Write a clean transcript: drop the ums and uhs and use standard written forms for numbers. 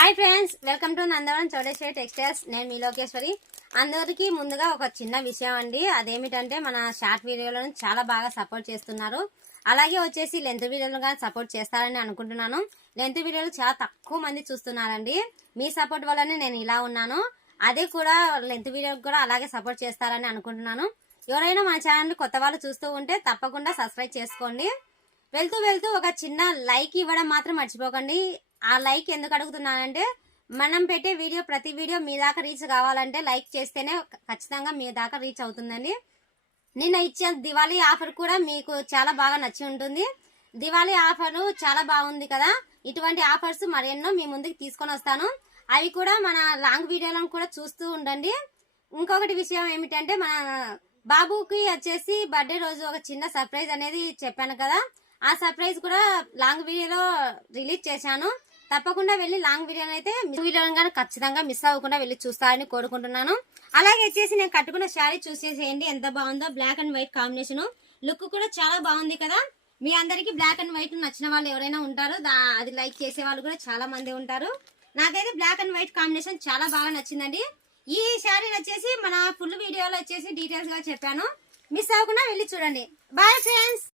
Hi friends, welcome to Nandavaram Chowdeshwari textiles. నేను మీ లోకేశ్వరి. అందరికి ముందుగా ఒక చిన్న విషయం అండి. అదేమిటంటే మన షార్ట్ వీడియోలను చాలా బాగా సపోర్ట్ చేస్తున్నారు. అలాగే వచ్చేసి లెంత్ వీడియోలు కానీ సపోర్ట్ చేస్తారని అనుకుంటున్నాను. లెంత్ వీడియోలు చాలా తక్కువ మంది చూస్తున్నారండి. మీ సపోర్ట్ వల్లనే నేను ఇలా ఉన్నాను. అదే కూడా లెంత్ వీడియోకి కూడా అలాగే సపోర్ట్ చేస్తారని అనుకుంటున్నాను. ఎవరైనా మన ఛానల్ కొత్త వాళ్ళు చూస్తూ ఉంటే తప్పకుండా సబ్స్క్రైబ్ చేసుకోండి. వెళ్తూ వెళ్తూ ఒక చిన్న లైక్ ఇవ్వడం మాత్రం మర్చిపోకండి. ఆ లైక్ ఎందుకు అడుగుతున్నానంటే, మనం పెట్టే వీడియో ప్రతి వీడియో మీ దాకా రీచ్ కావాలంటే లైక్ చేస్తేనే ఖచ్చితంగా మీ దాకా రీచ్ అవుతుందండి. నిన్న ఇచ్చే దివాళీ ఆఫర్ కూడా మీకు చాలా బాగా నచ్చి ఉంటుంది. దివాళీ ఆఫర్ చాలా బాగుంది కదా. ఇటువంటి ఆఫర్స్ మరెన్నో మీ ముందుకు తీసుకొని వస్తాను. అవి కూడా మన లాంగ్ వీడియోలను కూడా చూస్తూ ఉండండి. ఇంకొకటి విషయం ఏమిటంటే, మన బాబుకి వచ్చేసి బర్త్డే రోజు ఒక చిన్న సర్ప్రైజ్ అనేది చెప్పాను కదా. ఆ సర్ప్రైజ్ కూడా లాంగ్ వీడియోలో రిలీజ్ చేశాను. తప్పకుండా వెళ్ళి లాంగ్ వీడియోని అయితే వీడియోని ఖచ్చితంగా మిస్ అవ్వకుండా వెళ్ళి చూస్తారని కోరుకుంటున్నాను. అలాగే వచ్చేసి నేను కట్టుకున్న శారీ చూసేసేయండి ఎంత బాగుందో. Black and white combination look కూడా చాలా బాగుంది కదా. మీ అందరికి బ్లాక్ అండ్ వైట్ నచ్చిన వాళ్ళు ఎవరైనా ఉంటారు, అది లైక్ చేసే వాళ్ళు కూడా చాలా మంది ఉంటారు. నాకైతే బ్లాక్ అండ్ వైట్ కాంబినేషన్ చాలా బాగా నచ్చిందండి. ఈ శారీ వచ్చేసి మన ఫుల్ వీడియోలో వచ్చేసి డీటెయిల్స్ గా చెప్పాను. మిస్ అవ్వకుండా వెళ్ళి చూడండి. Bye friends.